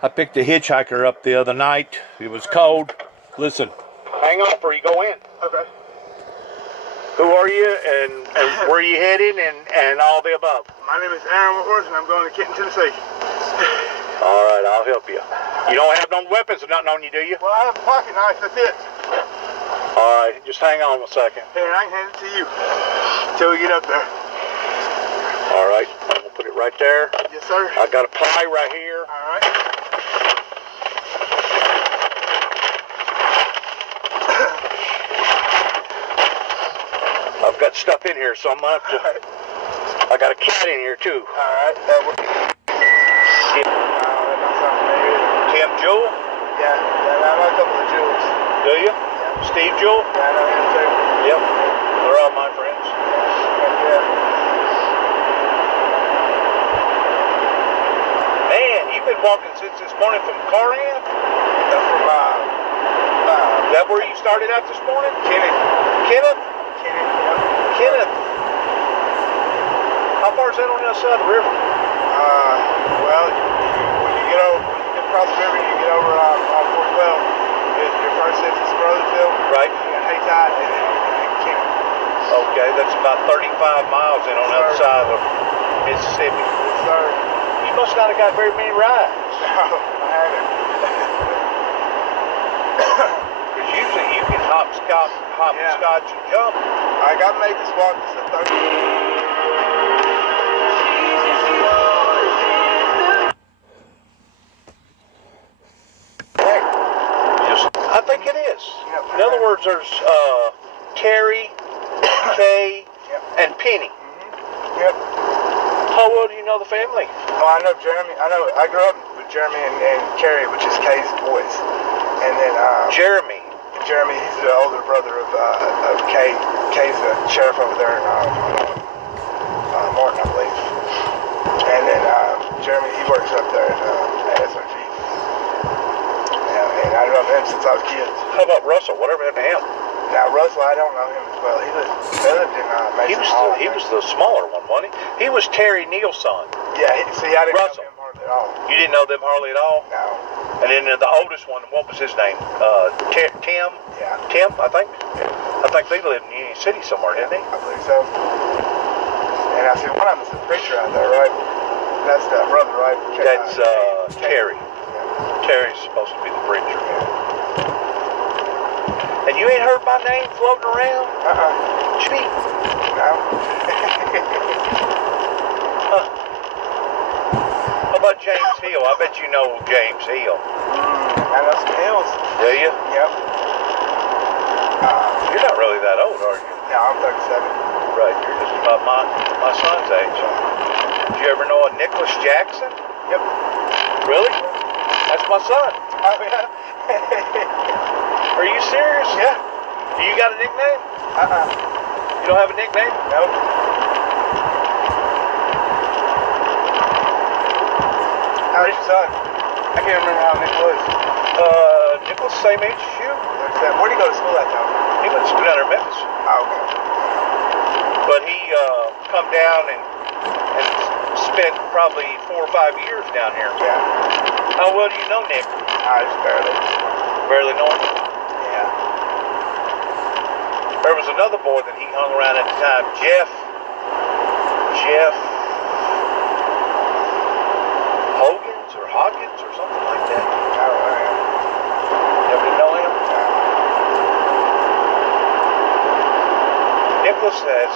I picked a hitchhiker up the other night. It was cold. Listen. Hang on before you go in. Okay. Who are you and where are you heading and all the above? My name is Aaron Whitworth and I'm going to Kenton, Tennessee. All right, I'll help you. You don't have no weapons or nothing on you, do you? Well, I have a pocket knife, that's it. All right, just hang on a second. Here, I can hand it to you until we get up there. All right, I'm going to put it right there. Yes, sir. I got a ply right here. All right. I've got stuff in here, so I'm going to have to... I got a cat in here, too. All right. That don't sound familiar. Tim Jewell? Yeah, I know a couple of Jewels. Do you? Yeah. Steve Jewell? Yeah, I know him too. Yep. They're all my friends. Yeah. Man, you've been walking since this morning from Carran? That's from, Is that where you started out this morning? Kenneth. Kenneth? Yep. Kenneth. How far is that on the other side of the river? Well, when you get across the river, you get over on 412. Your first sentence is Brothersville. Right. You got Haytide and then Kenneth. Okay, that's about 35 miles in on the other side of Mississippi. Yes, sir. You must not have got very many rides. No, I haven't. Because usually you can hopscotch and jump. I got to make this walk. It's a 30. I think it is. Yep. In other words, there's Terry, Kay, Yep. and Penny. Mm-hmm. Yep. How well do you know the family? Oh, I know Jeremy. I grew up with Jeremy and Carrie, which is Kay's boys. And then Jeremy, he's the older brother of Kay. Kay's the sheriff over there in Martin, I believe. And then Jeremy, he works up there at SRG. And I know him since I was a kid. how about Russell? Whatever happened to him? Now Russell, I don't know him as well. They lived in Mason Hall. He was the smaller one, wasn't he? He was Terry Neal's son. Yeah, I didn't Russell. know him hardly at all. You didn't know them hardly at all? No. And then the oldest one, what was his name? Tim? Yeah. Tim, I think? Yeah. I think they lived in Union City somewhere, didn't they? I believe so. And I see one of them is the preacher out there, right? That's the brother, right? That's Terry. Yeah. Terry's supposed to be the preacher. Yeah. And you ain't heard my name floating around? Gee. No. Huh. How about James Hill? I bet you know James Hill. I know some hills. Do you? Yep. You're not really that old, are you? No, I'm 37. Right, you're just about my son's age. Did you ever know a Nicholas Jackson? Yep. Really? That's my son. Oh, yeah. Are you serious? Yeah. Do you got a nickname? You don't have a nickname? Nope. How's your son? I can't remember how Nick was. Nicholas, same age as you. Where'd he go to school at, though? He went to school down there in Memphis. Oh, okay. But he come down and spent probably 4 or 5 years down here. Yeah. How well do you know Nick? Just barely. Barely know him? Yeah. There was another boy that he hung around at the time, Jeff Hoggins or something like that. I don't know him. Never did know him? Nicholas has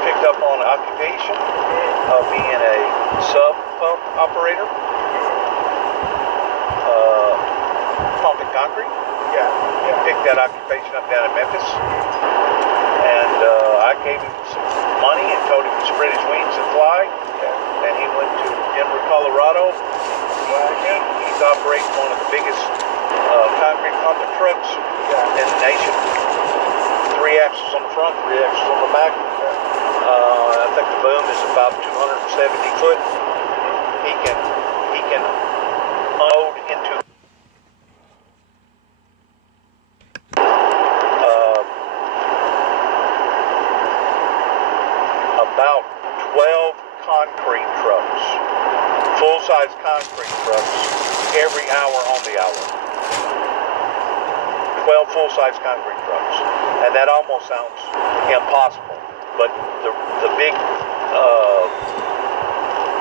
picked up on an occupation of being a sub pump operator, pumping concrete. Yeah. Picked that occupation up down in Memphis, and I gave him some money and told him to spread his wings and fly. Yeah. And he went to Denver, Colorado. He's operating one of the biggest concrete pumping trucks in the nation. 3 axles on the front, 3 axles on the back. I think the boom is about 270 foot. He can unload into about 12 concrete trucks, full full-size concrete trucks every hour on the hour. 12 full-size concrete trucks. And that almost sounds impossible. But the big,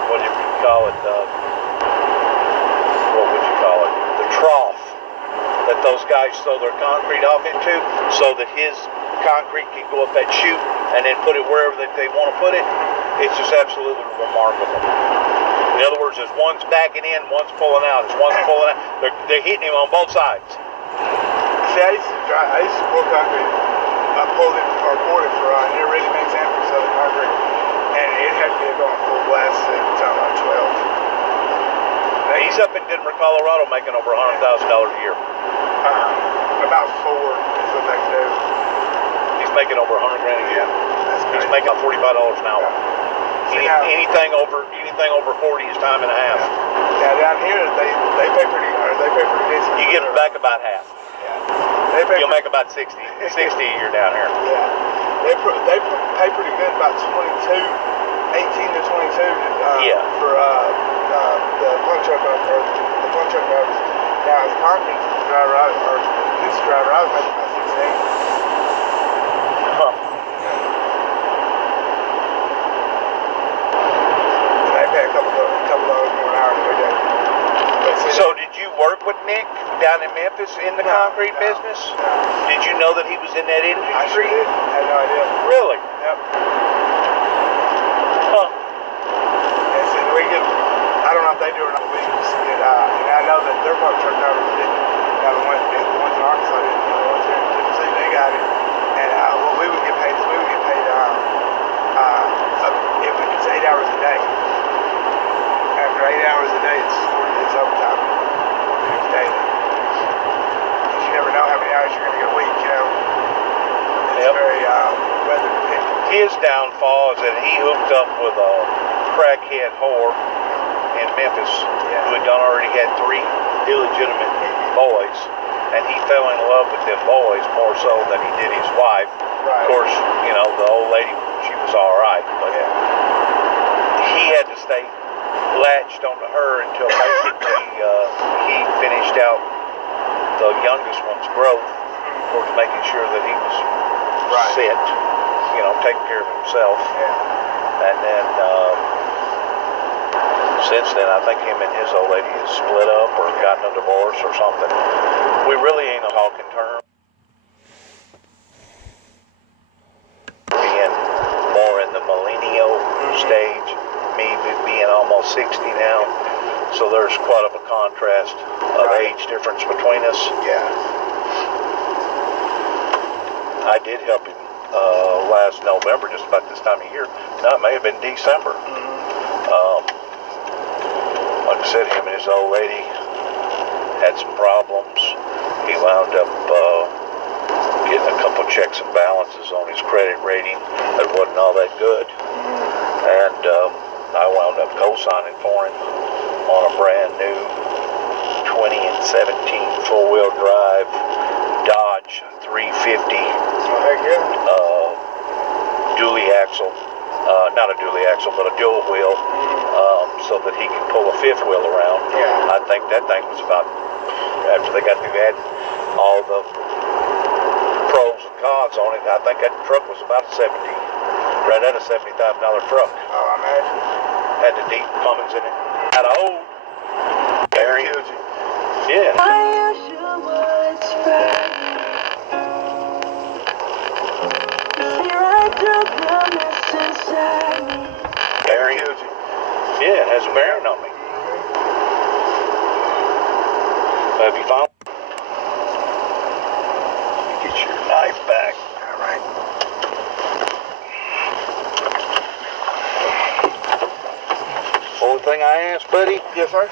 what do you call it? What would you call it? The trough that those guys throw their concrete off into so that his concrete can go up that chute and then put it wherever they want to put it. It's just absolutely remarkable. In other words, as one's backing in, one's pulling out. As one's pulling out, they're hitting him on both sides. See, I used to pour concrete. I poured it for near ready-mix and for Southern Concrete, and it had to be going full blast at the time like 12. Now, he's up in Denver, Colorado, making over $100,000 a year. About 4 is what they do. He's making over $100,000 a year. That's He's great. making $45 an hour. Yeah. Anything over 40 is time and a half. Yeah, down here they pay pretty decent. You get back about half. They pay You'll make about 60 a year down here. Yeah, they pay pretty good, about 18 to 22. For the plug truck drivers. Now, as a concrete driver, or this driver, I was making about 16. Huh. And they pay a couple dollars more an hour every day. So did you work with Nick down in Memphis in the concrete business? No. Did you know that he was in that industry? I sure did. I had no idea. Really? Yep. Huh. And so we get, I don't know if they do or not, we just get, and I know that their truck drivers didn't. Now the ones in Arkansas didn't, the ones here in Tennessee, they got it. And what we would get paid is it's 8 hours a day. After 8 hours a day, it's overtime. It's daily. Because you never know how many hours you're going to get a week, you know. It's very weather dependent. His downfall is that he hooked up with a crackhead whore in Memphis who had already had 3 illegitimate boys, and he fell in love with them boys more so than he did his wife. Right. Of course, you know, the old lady, she was all right, but he had to stay latched onto her until basically he finished out the youngest one's growth, of course, making sure that he was set, you know, taking care of himself. And then since then, I think him and his old lady has split up or gotten a divorce or something. We really ain't on talking terms. Being more in the millennial stage, me being almost 60 now, so there's quite of a contrast of age difference between us. Yeah. I did help him last November, just about this time of year. No, it may have been December. Like I said, him and his old lady had some problems. He wound up getting a couple checks and balances on his credit rating that wasn't all that good. And I wound up co-signing for him on a brand new 2017 four-wheel drive Dodge 350 dually axle, not a dually axle, but a dual wheel, so that he could pull a fifth wheel around. Yeah. I think that thing was about, after they got through adding all the pros and cons on it, I think that truck was about right at a $70,000 truck. Oh, I imagine. Had the deep plumbings in it. Had a old bearing. Yeah. Bearing. Yeah, it has a bearing on me. Have you found? Get your knife back. All right. Only thing I ask, buddy, Yes, sir.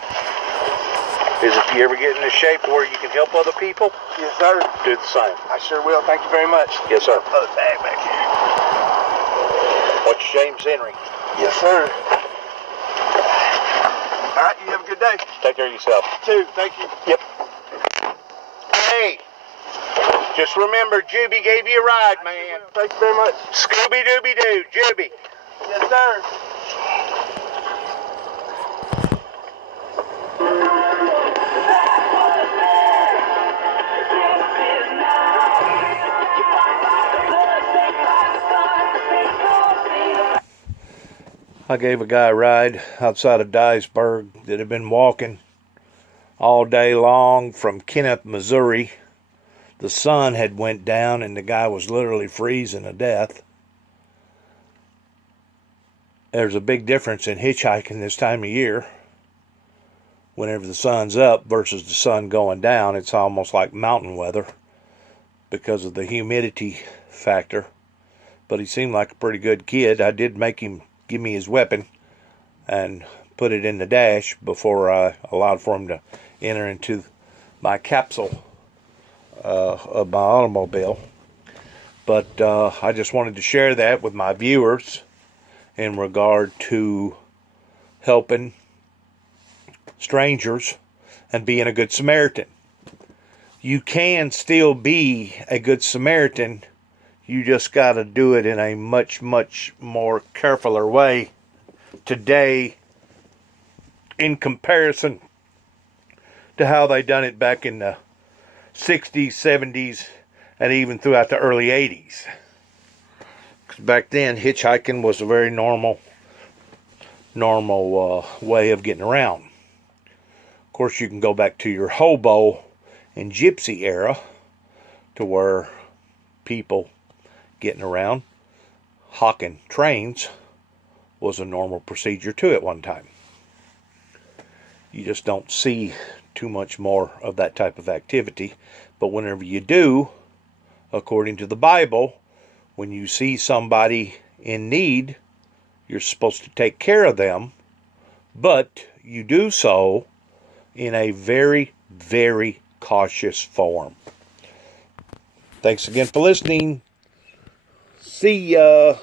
is if you ever get in a shape where you can help other people, Yes, sir. do the same. I sure will. Thank you very much. Yes, sir. Other bag back here. What's James Henry? Yes, sir. All right, you have a good day. Take care of yourself. Too. Thank you. Yep. Hey, just remember, Juby gave you a ride, man. Thank you very much. Scooby-Dooby-Doo, Juby. Yes, sir. I gave a guy a ride outside of Dyersburg that had been walking all day long from Kenneth, Missouri. The sun had went down and the guy was literally freezing to death. There's a big difference in hitchhiking this time of year. Whenever the sun's up versus the sun going down, it's almost like mountain weather because of the humidity factor. But he seemed like a pretty good kid. I did make him give me his weapon and put it in the dash before I allowed for him to enter into my capsule of my automobile. But I just wanted to share that with my viewers in regard to helping strangers and being a good Samaritan. You can still be a good Samaritan. You just got to do it in a much, much more carefuler way today in comparison to how they done it back in the 60s, 70s, and even throughout the early 80s. Because back then, hitchhiking was a very normal way of getting around. Of course, you can go back to your hobo and gypsy era to where people getting around, hawking trains was a normal procedure too at one time. You just don't see too much more of that type of activity. But whenever you do, according to the Bible, when you see somebody in need, you're supposed to take care of them, but you do so in a very, very cautious form. Thanks again for listening. See ya.